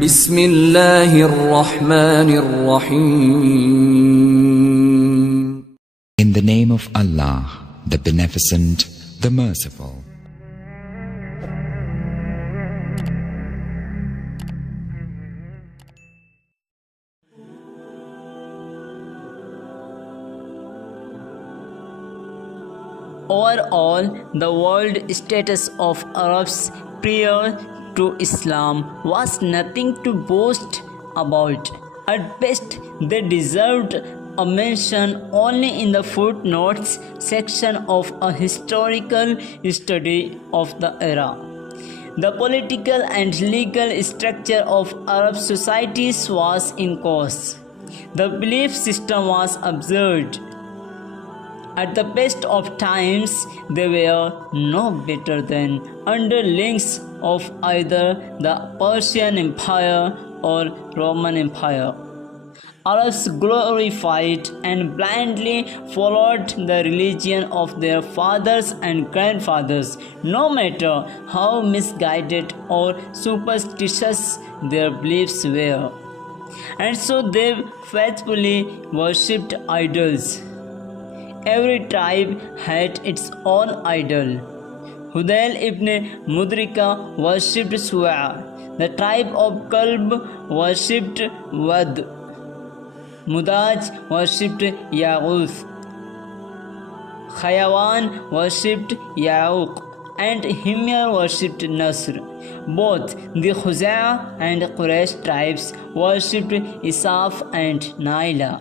Bismillahir-Rahmanir-Rahim. In the name of Allah, the Beneficent, the Merciful. Overall, the world status of Arabs prior to Islam was nothing to boast about. At best, they deserved a mention only in the footnotes section of a historical study of the era. The political and legal structure of Arab societies was in course. The belief system was absurd. At the best of times, they were no better than underlings of either the Persian Empire or Roman Empire. Arabs glorified and blindly followed the religion of their fathers and grandfathers, no matter how misguided or superstitious their beliefs were. And so they faithfully worshipped idols. Every tribe had its own idol. Hudayl ibn Mudrika worshipped Su'a. The tribe of Kalb worshipped Wad. Mudaj worshipped Yaghuth. Khayawan worshipped Ya'uq. And Himyar worshipped Nasr. Both the Khuza'a and Quraysh tribes worshipped Isaf and Naila.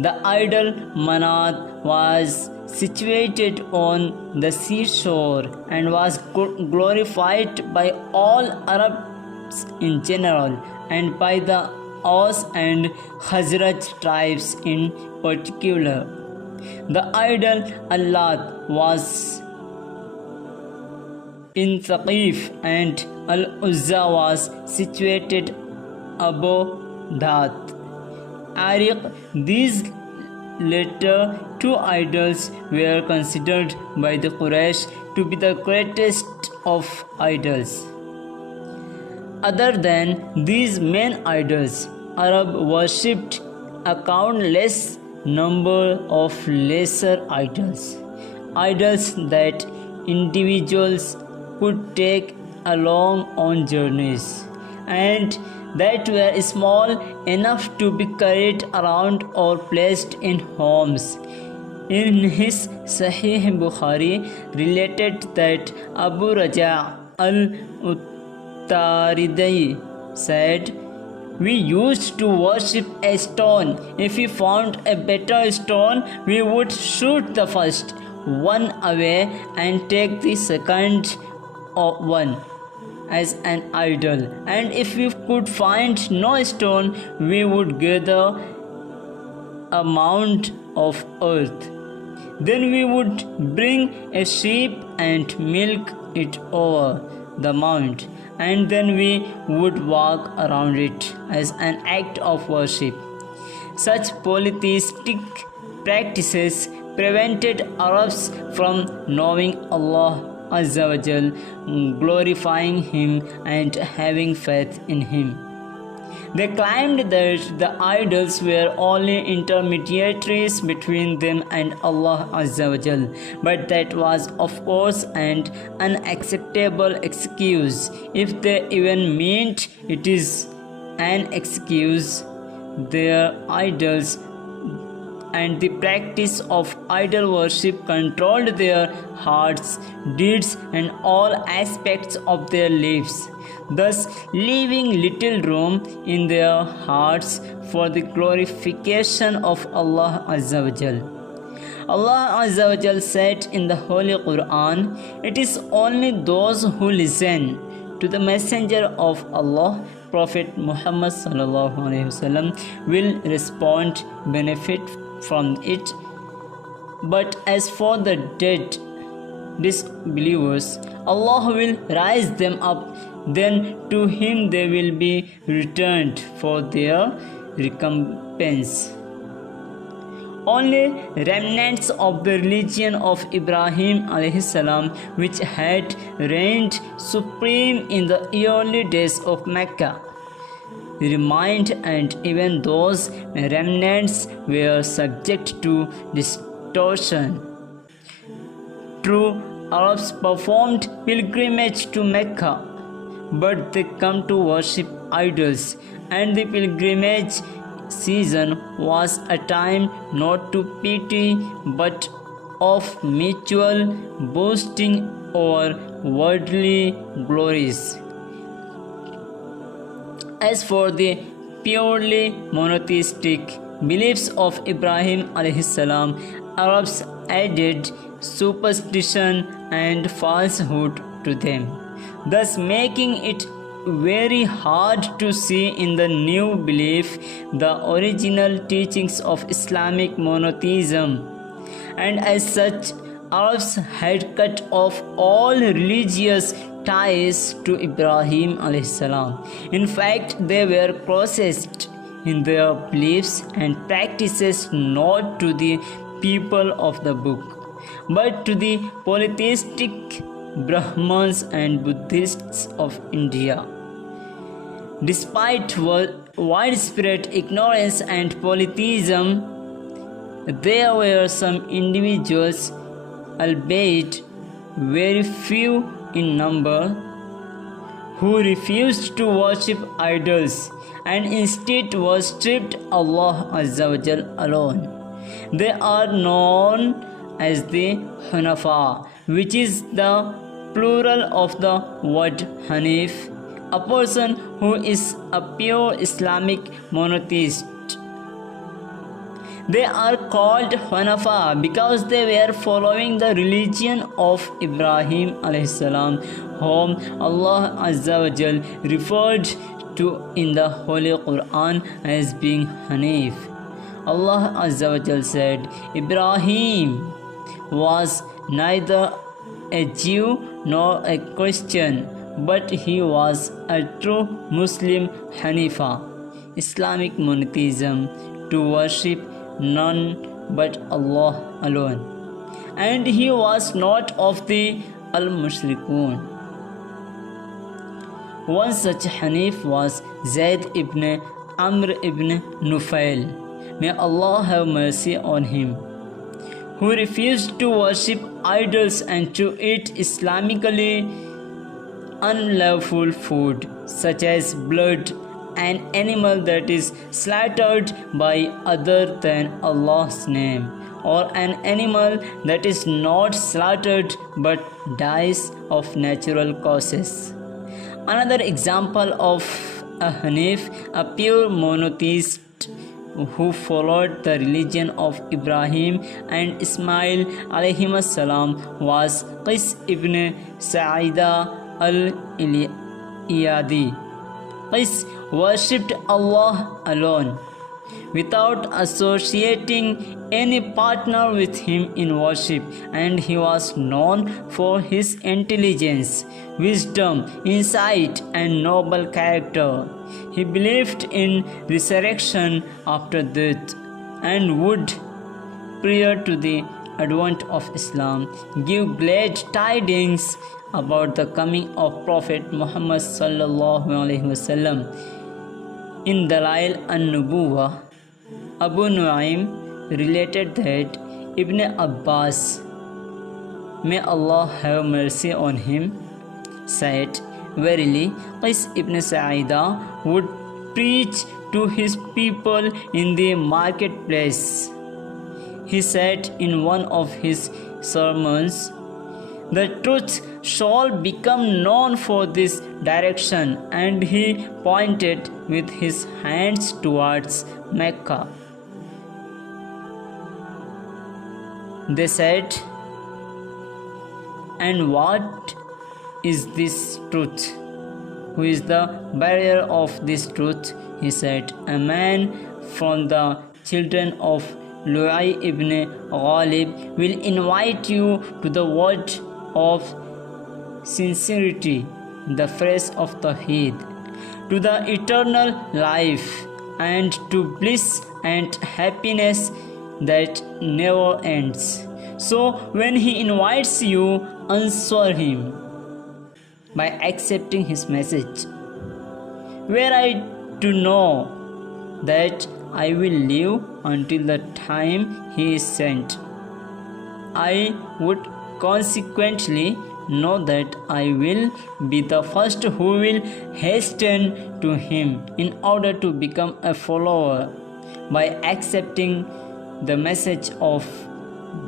The idol Manat was situated on the seashore and was glorified by all Arabs in general and by the Aus and Khazraj tribes in particular. The idol Allat was in Thaqif and Al-Uzza was situated above Dhat. Ariq, these latter two idols were considered by the Quraysh to be the greatest of idols. Other than these main idols, Arab worshipped a countless number of lesser idols, idols that individuals could take along on journeys, and that were small enough to be carried around or placed in homes. In his Sahih Bukhari related that Abu Raja al-Uttaridai said, "We used to worship a stone. If we found a better stone, we would shoot the first one away and take the second one as an idol, and if we could find no stone, we would gather a mound of earth. Then we would bring a sheep and milk it over the mound, and then we would walk around it as an act of worship." Such polytheistic practices prevented Arabs from knowing Allah Azza wa Jal, glorifying Him and having faith in Him. They claimed that the idols were only intermediaries between them and Allah Azza wa Jal, but that was of course an unacceptable excuse, if they even meant it is an excuse. Their idols and the practice of idol worship controlled their hearts, deeds, and all aspects of their lives, thus leaving little room in their hearts for the glorification of Allah Azza wa Jal. Allah Azza wa Jal said in the Holy Quran, "It is only those who listen to the Messenger of Allah, Prophet Muhammad sallallahu alaihi wasallam, will respond, benefit from it. But as for the dead disbelievers, Allah will rise them up, then to Him they will be returned for their recompense." Only remnants of the religion of Ibrahim alayhi salam, which had reigned supreme in the early days of Mecca, remained, and even those remnants were subject to distortion. True Arabs performed pilgrimage to Mecca, but they come to worship idols, and the pilgrimage season was a time not to pity but of mutual boasting over worldly glories. As for the purely monotheistic beliefs of Ibrahim alayhi salam, Arabs added superstition and falsehood to them, thus making it very hard to see in the new belief the original teachings of Islamic monotheism. And as such, Arabs had cut off all religious ties to Ibrahim alayhi salam. In fact, they were closest in their beliefs and practices not to the people of the book, but to the polytheistic Brahmins and Buddhists of India. Despite widespread ignorance and polytheism, there were some individuals, albeit very few in number, who refused to worship idols and instead worshipped Allah Azza wa Jal alone. They are known as the Hunafa, which is the plural of the word Hanif, a person who is a pure Islamic monotheist. They are called Hunafa because they were following the religion of Ibrahim alayhi salam, whom Allah Azza wa Jal referred to in the Holy Quran as being Hanif. Allah Azza wa Jal said, Ibrahim was neither a Jew nor a Christian, but he was a true Muslim Hanifa, Islamic monotheism, to worship none but Allah alone. And he was not of the Al-Mushrikun. One such Hanif was Zayd ibn Amr ibn Nufail, may Allah have mercy on him, who refused to worship idols and to eat Islamically unlawful food such as blood, an animal that is slaughtered by other than Allah's name, or an animal that is not slaughtered but dies of natural causes. Another example of a Hanif, a pure monotheist who followed the religion of Ibrahim and Ismail alayhim salam, was Qais ibn Sa'ida al-Iyadi. Qais worshipped Allah alone, without associating any partner with him in worship, and he was known for his intelligence, wisdom, insight, and noble character. He believed in resurrection after death and would, prior to the advent of Islam, give glad tidings about the coming of Prophet Muhammad sallallahu alaihi wasallam. In Dalail an-Nubuwah, Abu Nu'aym related that Ibn Abbas, may Allah have mercy on him, said, verily, Qais ibn Sa'ida would preach to his people in the marketplace. He said in one of his sermons, the truth shall become known for this direction, and he pointed with his hands towards Mecca. They said, and what is this truth? Who is the bearer of this truth? He said, a man from the children of Lu'ay ibn Ghalib will invite you to the word of sincerity, the phrase of Tawheed, to the eternal life, and to bliss and happiness that never ends. So when he invites you, answer him by accepting his message. Were I to know that I will live until the time He is sent. I would consequently know that I will be the first who will hasten to Him in order to become a follower by accepting the message of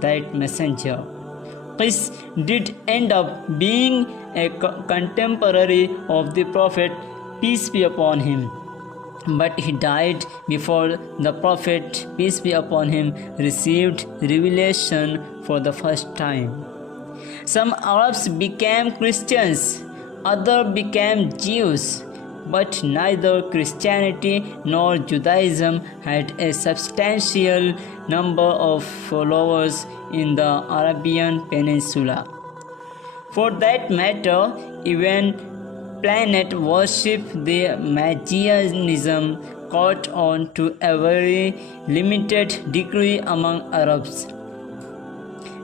that messenger. Qais did end up being a contemporary of the Prophet, peace be upon him, but he died before the Prophet, peace be upon him, received revelation for the first time. Some Arabs became Christians, others became Jews, but neither Christianity nor Judaism had a substantial number of followers in the Arabian Peninsula. For that matter, even planet worship, the Magianism, caught on to a very limited degree among Arabs.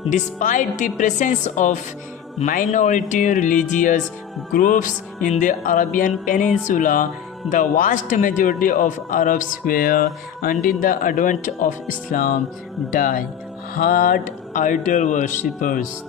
Despite the presence of minority religious groups in the Arabian Peninsula, the vast majority of Arabs were, until the advent of Islam, die-hard idol worshippers.